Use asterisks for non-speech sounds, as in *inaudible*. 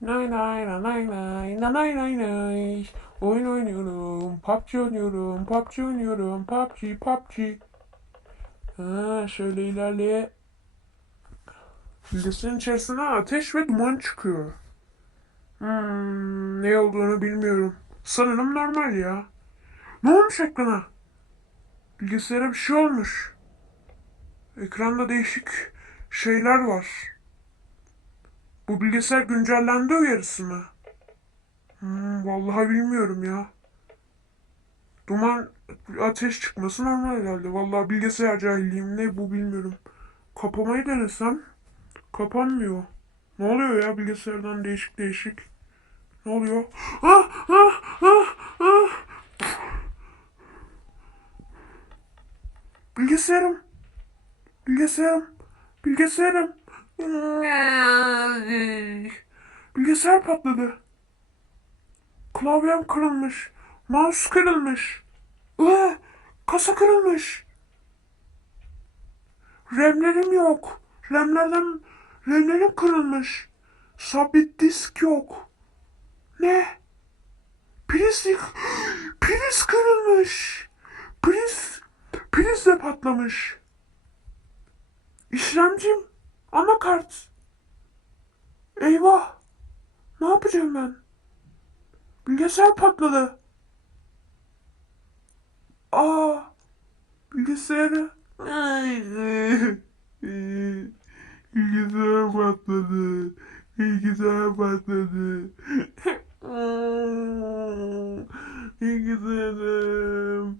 Nay nay nay nay nay nay nay nay nay. Oyun oynuyorum, PUBG oynuyorum, PUBG oynuyorum, PUBG, PUBG. Ha, şöyle ilerleye. Bilgisayarın içerisine ateş ve duman çıkıyor. Hmm, ne olduğunu bilmiyorum. Sanırım normal ya. Ne olmuş ekrana? Bilgisayara bir şey olmuş. Ekranda değişik şeyler var. Bu bilgisayar güncellendi uyarısı mı? Hmm, vallahi bilmiyorum ya. Duman, ateş çıkması normal herhalde. Vallahi bilgisayar cahilliğim ne bu bilmiyorum. Kapamayı denesem kapanmıyor. Ne oluyor ya bilgisayardan değişik değişik. Ne oluyor? Ah ah ah ah. Bilgisayarım. Bilgisayarım. Bilgisayarım. Bilgisayar patladı. Klavyem kırılmış. Mouse kırılmış. Iı, kasa kırılmış. RAM'lerim yok. RAM'lerden RAM'lerim kırılmış. Sabit disk yok. Ne? Priz *gasps* priz kırılmış. Priz priz de patlamış. İşlemcim anakart. Eyvah. Ne yapacağım ben? Bilgisayar patladı. Aa, bilgisayarı. Ay, Bilgisayar patladı. Bilgisayar patladı. Bilgisayarım.